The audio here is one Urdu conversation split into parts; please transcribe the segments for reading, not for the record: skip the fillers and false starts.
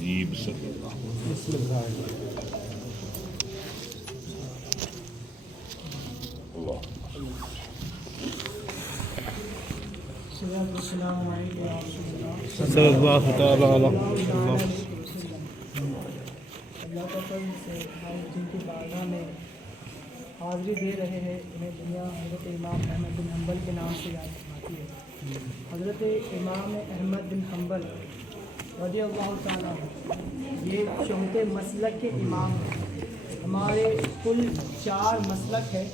الرجيم صلى الله عليه وسلم صلی اللہ تعالیٰ علیہ اللہ کا فضل سے ہم جن کی بارگاہ میں حاضری دے رہے ہیں انہیں دنیا حضرت امام احمد بن حنبل کے نام سے یاد آتی ہے۔ حضرت امام احمد بن حنبل رضی اللہ تعالیٰ یہ چوتھے مسلک کے امام ہیں۔ ہمارے کل 4 مسلک ہے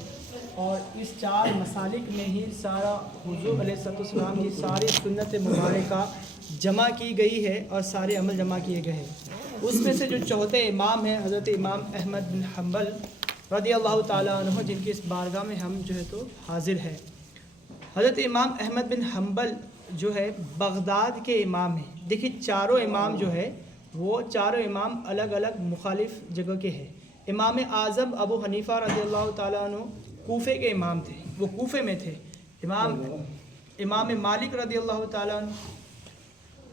اور اس 4 مسالک میں ہی سارا حضور علیہ السلام کی ساری سنت مبارکہ جمع کی گئی ہے اور سارے عمل جمع کیے گئے ہیں۔ اس میں سے جو چوتھے امام ہیں حضرت امام احمد بن حنبل رضی اللہ تعالیٰ عنہ، جن کی اس بارگاہ میں ہم جو ہے تو حاضر ہیں۔ حضرت امام احمد بن حنبل جو ہے بغداد کے امام ہیں۔ دیکھیے چاروں امام جو ہے وہ چاروں امام الگ الگ مخالف جگہ کے ہیں۔ امام اعظم ابو حنیفہ رضی اللہ تعالیٰ عنہ کوفے کے امام تھے، وہ کوفے میں تھے۔ امام مالک رضی اللہ تعالیٰ عنہ،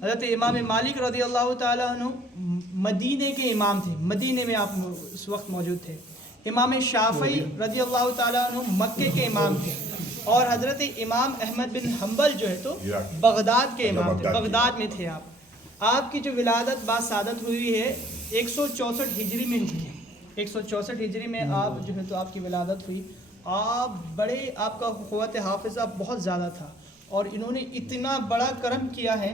حضرت امام مالک رضی اللہ تعالیٰ عنہ مدینے کے امام تھے، مدینے میں آپ اس وقت موجود تھے۔ امام شافعی رضی اللہ تعالیٰ عنہ مکے کے امام تھے، اور حضرت امام احمد بن حنبل جو ہے تو بغداد کے امام تھے، بغداد میں تھے آپ کی جو ولادت باسعادت ہوئی ہے 164 ہجری میں ہوئی ہے۔ 164 ہجری میں آپ جو ہے تو آپ کی ولادت ہوئی۔ آپ کا قوت حافظہ بہت زیادہ تھا، اور انہوں نے اتنا بڑا کرم کیا ہے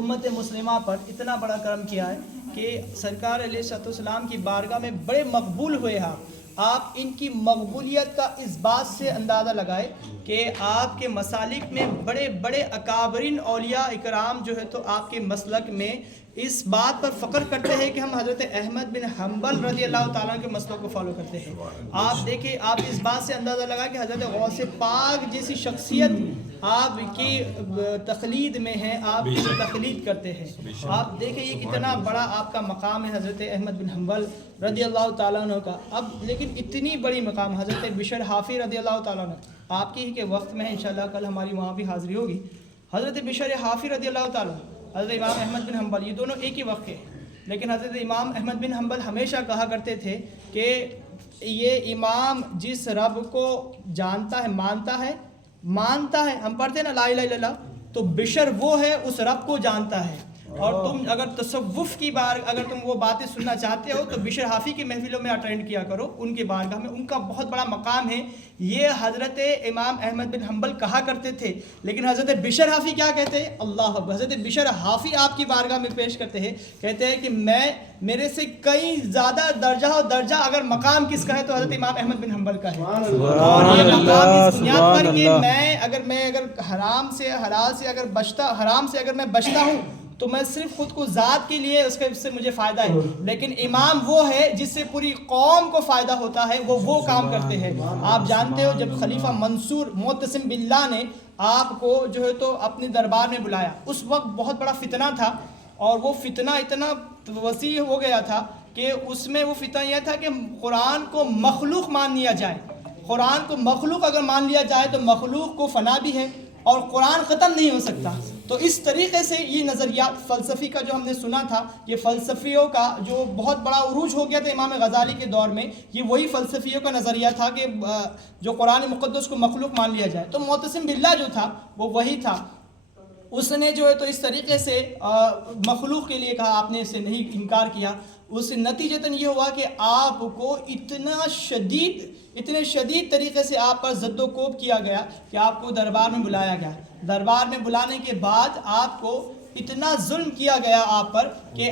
امت مسلمہ پر، اتنا بڑا کرم کیا ہے کہ سرکار علیہ السلام کی بارگاہ میں بڑے مقبول ہوئے ہیں۔ آپ ان کی مقبولیت کا اس بات سے اندازہ لگائے کہ آپ کے مسالک میں بڑے بڑے اکابرین اولیاء اکرام جو ہے تو آپ کے مسلک میں اس بات پر فخر کرتے ہیں کہ ہم حضرت احمد بن حنبل رضی اللہ تعالیٰ کے مسلک کو فالو کرتے ہیں۔ آپ دیکھیں، آپ اس بات سے اندازہ لگا کہ حضرت غوث پاک جیسی شخصیت آپ کی تقلید میں ہے، آپ کی تقلید کرتے ہیں۔ آپ دیکھیں یہ کتنا بڑا آپ کا مقام ہے حضرت احمد بن حنبل رضی اللہ تعالیٰ عنہ کا۔ اب لیکن اتنی بڑی مقام حضرت بشر حافی رضی اللہ تعالیٰ عنہ آپ کی ہی کے وقت میں ہے، انشاءاللہ کل ہماری وہاں بھی حاضری ہوگی۔ حضرت بشر حافی رضی اللہ تعالیٰ عنہ، حضرت امام احمد بن حنبل، یہ دونوں ایک ہی وقت کے، لیکن حضرت امام احمد بن حنبل ہمیشہ کہا کرتے تھے کہ یہ امام جس رب کو جانتا ہے، مانتا ہے، ہم پڑھتے ہیں نا لا الہ الا اللہ، تو بشر وہ ہے اس رب کو جانتا ہے۔ اور تم اگر تصوف کی اگر تم وہ باتیں سننا چاہتے ہو تو بشر حافی کی محفلوں میں اٹینڈ کیا کرو، ان کے بارگاہ میں، ان کا بہت بڑا مقام ہے۔ یہ حضرت امام احمد بن حنبل کہا کرتے تھے، لیکن حضرت بشر حافی کیا کہتے ہیں؟ اللہ اکبر! حضرت بشر حافی آپ کی بارگاہ میں پیش کرتے ہیں، کہتے ہیں کہ میرے سے کئی زیادہ درجہ اگر مقام کس کا ہے تو حضرت امام احمد بن حنبل کا ہے۔ اور یہ مقام اس بنیاد پر کہ میں اگر حرام سے حلال سے اگر حرام سے اگر میں بچتا ہوں تو میں صرف خود کو ذات کے لیے اس سے مجھے فائدہ ہے، لیکن امام وہ ہے جس سے پوری قوم کو فائدہ ہوتا ہے، وہ کام کرتے ہیں۔ آپ جانتے ہو جب خلیفہ منصور معتصم باللہ نے آپ کو جو ہے تو اپنے دربار میں بلایا، اس وقت بہت بڑا فتنہ تھا، اور وہ فتنہ اتنا وسیع ہو گیا تھا کہ اس میں وہ فتنہ یہ تھا کہ قرآن کو مخلوق مان لیا جائے۔ قرآن کو مخلوق اگر مان لیا جائے تو مخلوق کو فنا بھی ہے اور قرآن ختم نہیں ہو سکتا۔ تو اس طریقے سے یہ نظریات فلسفی کا جو ہم نے سنا تھا، یہ فلسفیوں کا جو بہت بڑا عروج ہو گیا تھا امام غزالی کے دور میں، یہ وہی فلسفیوں کا نظریہ تھا کہ جو قرآن مقدس کو مخلوق مان لیا جائے۔ تو معتصم باللہ جو تھا وہ وہی تھا، اس نے جو ہے تو اس طریقے سے مخلوق کے لیے کہا، آپ نے اسے نہیں انکار کیا۔ اس نتیجتاً یہ ہوا کہ آپ کو اتنے شدید طریقے سے آپ پر زد و کوب کیا گیا کہ آپ کو دربار میں بلایا گیا۔ دربار میں بلانے کے بعد آپ کو اتنا ظلم کیا گیا آپ پر کہ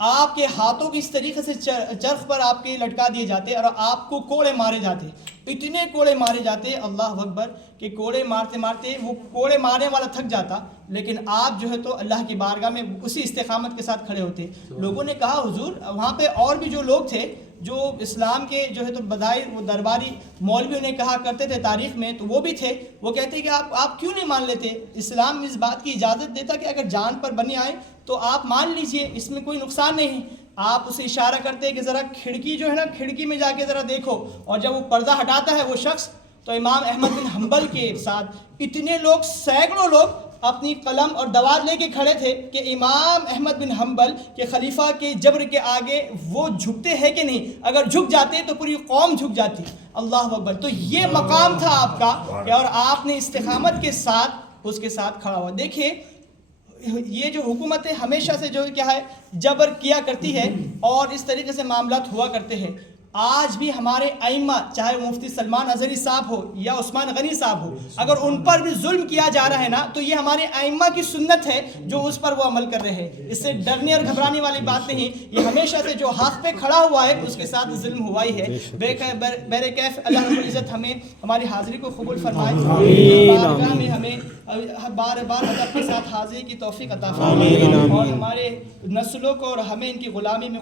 آپ کے ہاتھوں کی اس طریقے سے چرخ پر آپ کے لٹکا دیے جاتے اور آپ کو کوڑے مارے جاتے، اتنے کوڑے مارے جاتے، اللہ اکبر، کہ کوڑے مارتے مارتے وہ کوڑے مارنے والا تھک جاتا، لیکن آپ جو ہے تو اللہ کی بارگاہ میں اسی استقامت کے ساتھ کھڑے ہوتے۔ لوگوں نے کہا حضور وہاں پہ اور بھی جو لوگ تھے جو اسلام کے جو ہے تو بظاہر وہ درباری مولویوں نے کہا کرتے تھے تاریخ میں، تو وہ بھی تھے، وہ کہتے کہ آپ کیوں نہیں مان لیتے؟ اسلام اس بات کی اجازت دیتا کہ اگر جان پر بنی آئے تو آپ مان لیجئے، اس میں کوئی نقصان نہیں۔ آپ اسے اشارہ کرتے کہ ذرا کھڑکی جو ہے نا، کھڑکی میں جا کے ذرا دیکھو، اور جب وہ پردہ ہٹاتا ہے وہ شخص، تو امام احمد بن حنبل کے ساتھ اتنے لوگ، سینکڑوں لوگ اپنی قلم اور دوات لے کے کھڑے تھے کہ امام احمد بن حنبل کے خلیفہ کے جبر کے آگے وہ جھکتے ہیں کہ نہیں. اگر جھک جاتے تو پوری قوم جھک جاتی. اللہ اکبر. تو یہ مقام تھا آپ کا کہ اور آپ نے استقامت کے ساتھ اس کے ساتھ کھڑا ہوا. دیکھیے یہ جو حکومتیں ہمیشہ سے جو کیا ہے جبر کیا کرتی ہے اور اس طریقے سے معاملات ہوا کرتے ہیں. آج بھی ہمارے ائمہ چاہے مفتی سلمان اظہری صاحب ہو یا عثمان غنی صاحب ہو, اگر ان پر بھی ظلم کیا جا رہا ہے نا تو یہ ہمارے ائمہ کی سنت ہے جو اس پر وہ عمل کر رہے ہیں. اس سے ڈرنے اور گھبرانے والی بات نہیں. یہ ہمیشہ سے جو حق پہ کھڑا ہوا ہے اس کے ساتھ ظلم ہوا ہی ہے. بہرکیف اللہ رب العزت ہمیں ہماری حاضری کو قبول فرمائے, بارگاہ میں ہمیں بار بار ادب کے ساتھ حاضری کی توفیق عطا فرمائے اور ہمارے نسلوں کو اور ہمیں ان کی غلامی میں